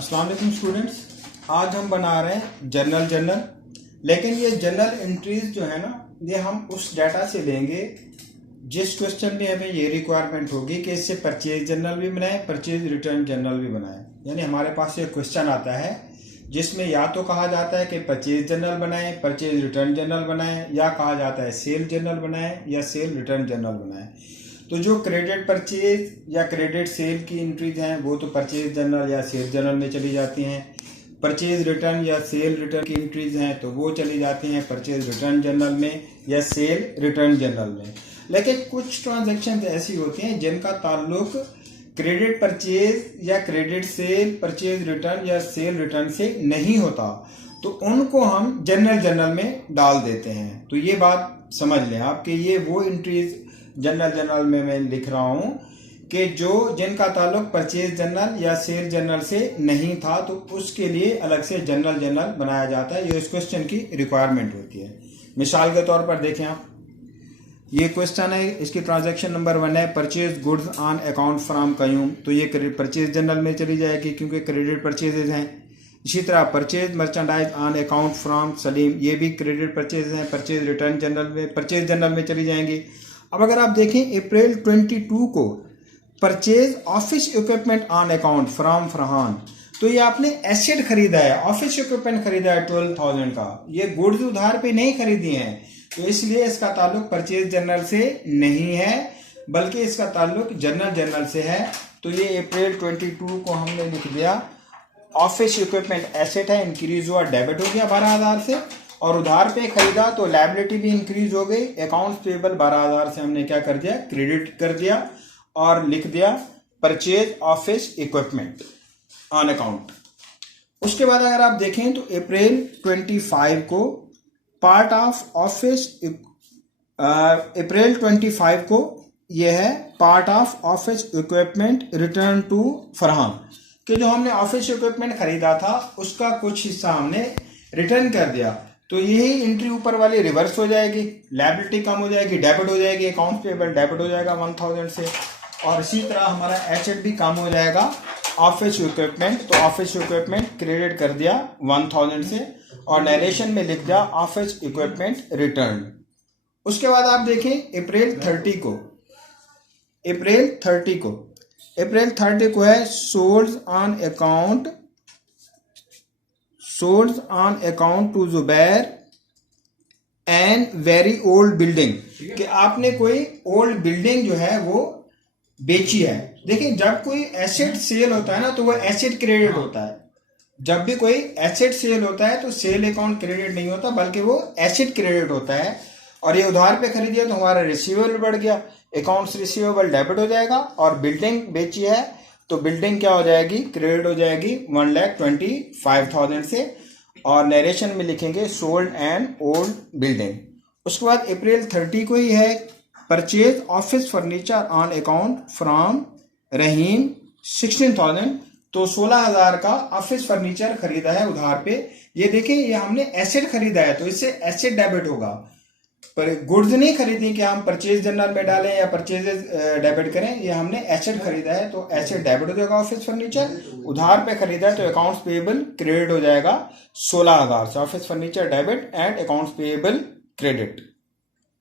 अस्सलाम वालेकुम स्टूडेंट्स। आज हम बना रहे हैं जर्नल। लेकिन ये जर्नल एंट्रीज जो है ना, ये हम उस डाटा से लेंगे जिस क्वेश्चन में हमें ये रिक्वायरमेंट होगी कि इससे परचेज जर्नल भी बनाएं, परचेज रिटर्न जर्नल भी बनाएं। यानी हमारे पास एक क्वेश्चन आता है जिसमें या तो कहा जाता है कि परचेज जर्नल बनाएं, परचेज रिटर्न जर्नल बनाएं, या कहा जाता है सेल जर्नल बनाएं या सेल रिटर्न जर्नल बनाएं। तो जो क्रेडिट परचेज या क्रेडिट सेल की एंट्रीज हैं वो तो परचेज जर्नल या सेल जर्नल में चली जाती हैं। परचेज रिटर्न या सेल रिटर्न की एंट्रीज हैं तो वो चली जाती हैं परचेज रिटर्न जर्नल में या सेल रिटर्न जर्नल में। लेकिन कुछ ट्रांजैक्शन ऐसी होती हैं जिनका ताल्लुक क्रेडिट परचेज या क्रेडिट सेल, परचेज रिटर्न या सेल रिटर्न से नहीं होता, तो उनको हम जर्नल में डाल देते हैं। तो ये बात समझ लें आप कि ये वो एंट्रीज जर्नल में मैं लिख रहा हूं कि जो जिनका ताल्लुक परचेज जर्नल या सेल जर्नल से नहीं था, तो उसके लिए अलग से जर्नल बनाया जाता है। ये इस क्वेश्चन की रिक्वायरमेंट होती है। मिसाल के तौर पर देखें आप, ये क्वेश्चन है, इसकी ट्रांजैक्शन नंबर 1 है purchase goods on account from Qayyum. तो ये परचेज जर्नल में चली जाएगी क्योंकि क्रेडिट परचेजेज हैं। इसी तरह purchase merchandise on account from Salim, ये भी क्रेडिट परचेज हैं, परचेज रिटर्न जर्नल में, परचेज जर्नल में चली जाएंगी। अब अगर आप देखें अप्रैल 22 को purchase office equipment on account from Farhan, तो ये आपने एसेट खरीदा है, ऑफिस इक्विपमेंट खरीदा है 12,000 का। ये गुड्स उधार पे नहीं खरीदी हैं, तो इसलिए इसका ताल्लुक परचेज जर्नल से नहीं है बल्कि इसका ताल्लुक जर्नल से है। तो ये अप्रैल 22 को हमने लिख दिया ऑफिस इक्विपमेंट एसेट है, इंक्रीज हुआ, डेबिट हो गया 12,000 से, और उधार पे खरीदा तो लायबिलिटी भी इंक्रीज हो गई। अकाउंट्स पेबल 12,000 से हमने क्या कर दिया, क्रेडिट कर दिया और लिख दिया purchase office equipment on account. उसके बाद अगर आप देखें तो अप्रैल 25 को पार्ट ऑफ ऑफिस, अप्रैल 25 को यह है part of office equipment return to Farhan, कि जो हमने ऑफिस इक्विपमेंट खरीदा था उसका कुछ हिस्सा हमने रिटर्न कर दिया। तो यही एंट्री ऊपर वाली रिवर्स हो जाएगी, लायबिलिटी कम हो जाएगी, डेबिट हो जाएगी, अकाउंट पेबल डेबिट हो जाएगा 1,000 से, और इसी तरह हमारा एसेट भी कम हो जाएगा ऑफिस इक्विपमेंट। तो ऑफिस इक्विपमेंट क्रेडिट कर दिया 1,000 से और नरेशन में लिख दिया ऑफिस इक्विपमेंट रिटर्न। उसके बाद आप देखें अप्रैल 30 को, अप्रैल 30 को है sold on account to Zubair and very old building, कि आपने कोई ओल्ड बिल्डिंग जो है वो बेची है। देखिए, जब कोई एसेट सेल होता है ना तो वो एसेट क्रेडिट होता है। जब भी कोई एसेट सेल होता है तो सेल अकाउंट क्रेडिट नहीं होता बल्कि वो एसेट क्रेडिट होता है। और ये उधार पे खरीदिया तो हमारा रिसीवेबल बढ़ गया, अकाउंट्स रिसीवेबल डेबिट हो जाएगा, और बिल्डिंग बेची है तो बिल्डिंग क्या हो जाएगी, क्रेडिट हो जाएगी 1,25,000 से, और नरेशन में लिखेंगे सोल्ड एंड ओल्ड बिल्डिंग। उसके बाद अप्रैल 30 को ही है purchase office furniture on account from Rahim 16,000, तो 16,000 का ऑफिस फर्नीचर खरीदा है उधार पे। ये देखिए, ये हमने एसेट खरीदा है तो इससे एसेट डेबिट होगा, पर गुड्स नहीं खरीदी कि हम परचेज जर्नल में डालें या परचेज डेबिट करें। ये हमने एसेट खरीदा है तो एसेट डेबिट हो जाएगा ऑफिस फर्नीचर, उधार पे खरीदा है तो अकाउंट्स पेएबल क्रेडिट हो जाएगा 16,000 से, office furniture debit and accounts payable credit.